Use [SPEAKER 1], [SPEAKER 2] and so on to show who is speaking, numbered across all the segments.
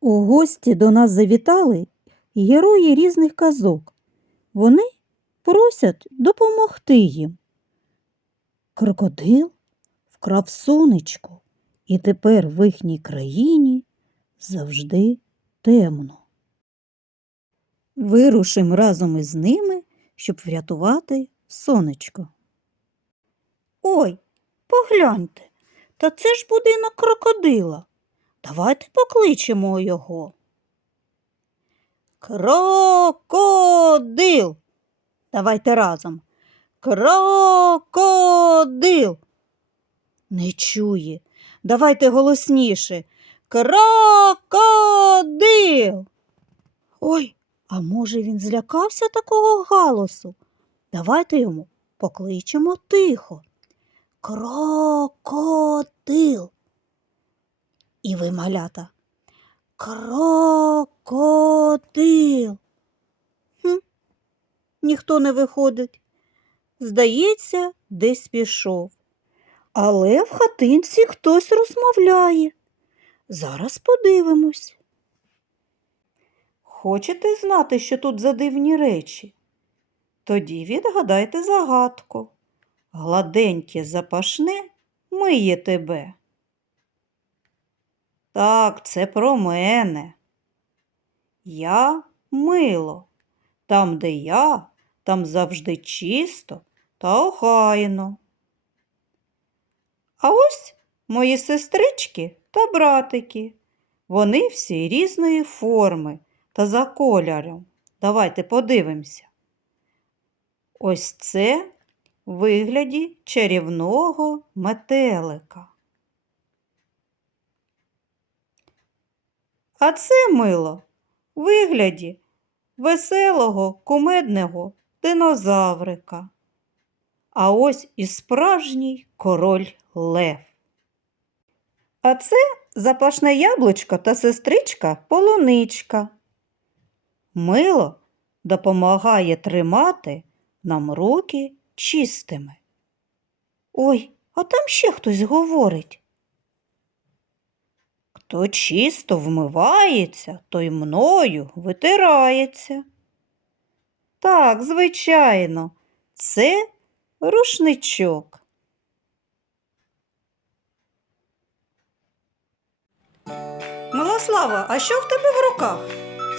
[SPEAKER 1] У гості до нас завітали герої різних казок. Вони просять допомогти їм. Крокодил вкрав сонечко, і тепер в їхній країні завжди темно. Вирушимо разом із ними, щоб врятувати сонечко. Ой, погляньте, та це ж будинок крокодила. Давайте покличемо його. Крокодил. Давайте разом. Крокодил. Не чує. Давайте голосніше. Крокодил. Ой, а може він злякався такого галасу? Давайте йому покличемо тихо. Крокодил. І ви, малята. Крокодил. Хм, ніхто не виходить. Здається, десь пішов. Але в хатинці хтось розмовляє. Зараз подивимось. Хочете знати, що тут за дивні речі? Тоді відгадайте загадку. Гладеньке запашне миє тебе. Так, це про мене. Я мило. Там, де я, там завжди чисто та охайно. А ось мої сестрички та братики. Вони всі різної форми та за кольором. Давайте подивимося. Ось це в вигляді чарівного метелика. А це мило в вигляді веселого кумедного динозаврика. А ось і справжній король Лев. А це запашне яблучко та сестричка полуничка. Мило допомагає тримати нам руки чистими. Ой, а там ще хтось говорить. Хто чисто вмивається, той мною витирається. Так, звичайно, це рушничок. Милослава, а що в тебе в руках?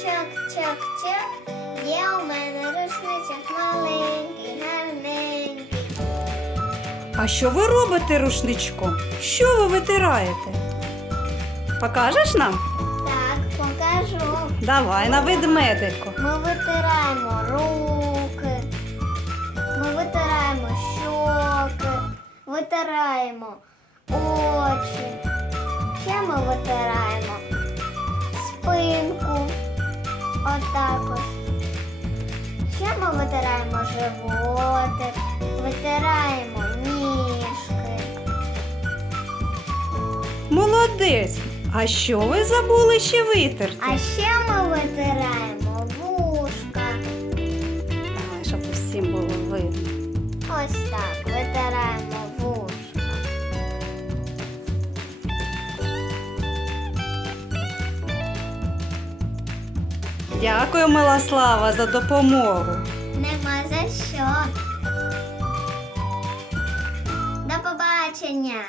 [SPEAKER 2] Чак-чак-чак, є у мене рушничок маленький, гарненький.
[SPEAKER 1] А що ви робите рушничком? Що ви витираєте? Покажеш нам?
[SPEAKER 2] Так, покажу.
[SPEAKER 1] Давай на ведмедику.
[SPEAKER 2] Ми витираємо руки, ми витираємо щоки, витираємо очі. Ще ми витираємо спинку. Отак ось. Ще ми витираємо животик, витираємо ніжки.
[SPEAKER 1] Молодець. А що ви забули ще витерти?
[SPEAKER 2] А ще ми витираємо вушка.
[SPEAKER 1] Давай, щоб усім було видно.
[SPEAKER 2] Ось так, витираємо вушка.
[SPEAKER 1] Дякую, Милослава, за допомогу.
[SPEAKER 2] Нема за що. До побачення.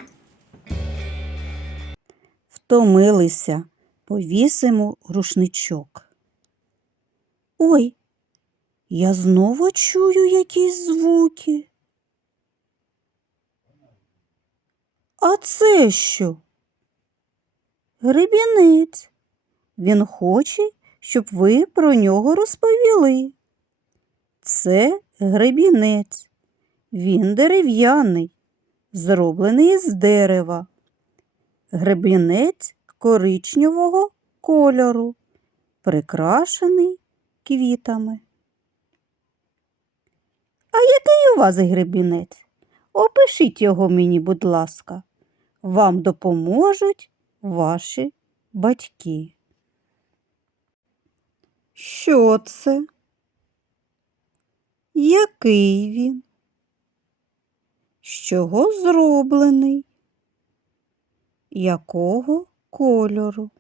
[SPEAKER 1] Втомилися, повісимо рушничок. Ой, я знову чую якісь звуки. А це що? Гребінець. Він хоче, щоб ви про нього розповіли. Це гребінець. Він дерев'яний, зроблений з дерева. Гребінець коричневого кольору, прикрашений квітами. А який у вас гребінець? Опишіть його мені, будь ласка. Вам допоможуть ваші батьки. Що це? Який він? З чого зроблений? Якого кольору?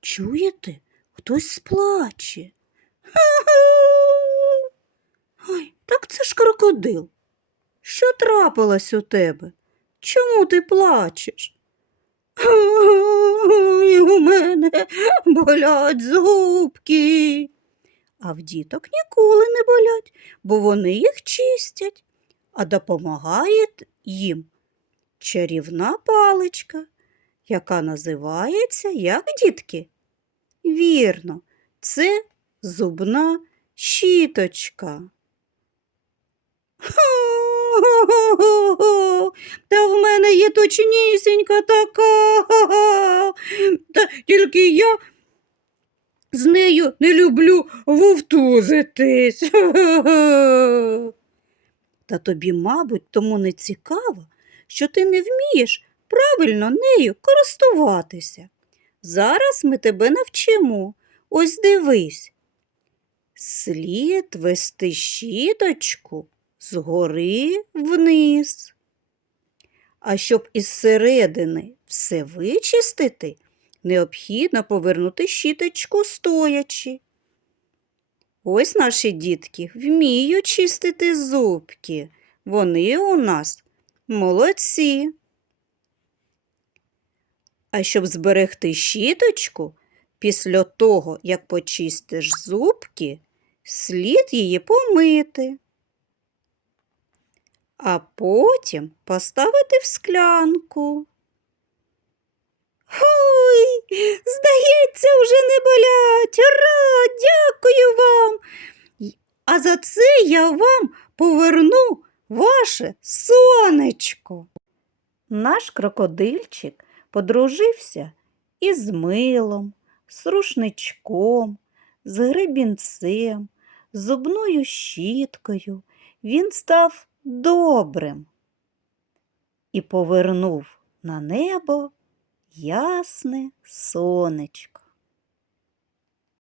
[SPEAKER 1] Чуєте? Хтось сплаче. Ой, так це ж крокодил. Що трапилось у тебе? Чому ти плачеш? Ой, у мене болять зубки. А в діток ніколи не болять, бо вони їх чистять, а допомагає їм чарівна паличка, яка називається як дітки? Вірно, це зубна щіточка. Хо-хо-хо, Та в мене є точнісінька така. Та тільки я з нею не люблю вовтузитись. Та тобі, мабуть, тому не цікаво, що ти не вмієш правильно нею користуватися. Зараз ми тебе навчимо. Ось дивись. Слід вести щіточку згори вниз. А щоб із середини все вичистити, необхідно повернути щіточку стоячи. Ось наші дітки вміють чистити зубки. Вони у нас молодці. А щоб зберегти щіточку, після того, як почистиш зубки, слід її помити, а потім поставити в склянку. Ой, здається, вже не болять. Ура! Дякую вам. А за це я вам поверну ваше сонечко. Наш крокодильчик подружився із милом, з рушничком, з гребінцем, з зубною щіткою. Він став добрим і повернув на небо ясне сонечко.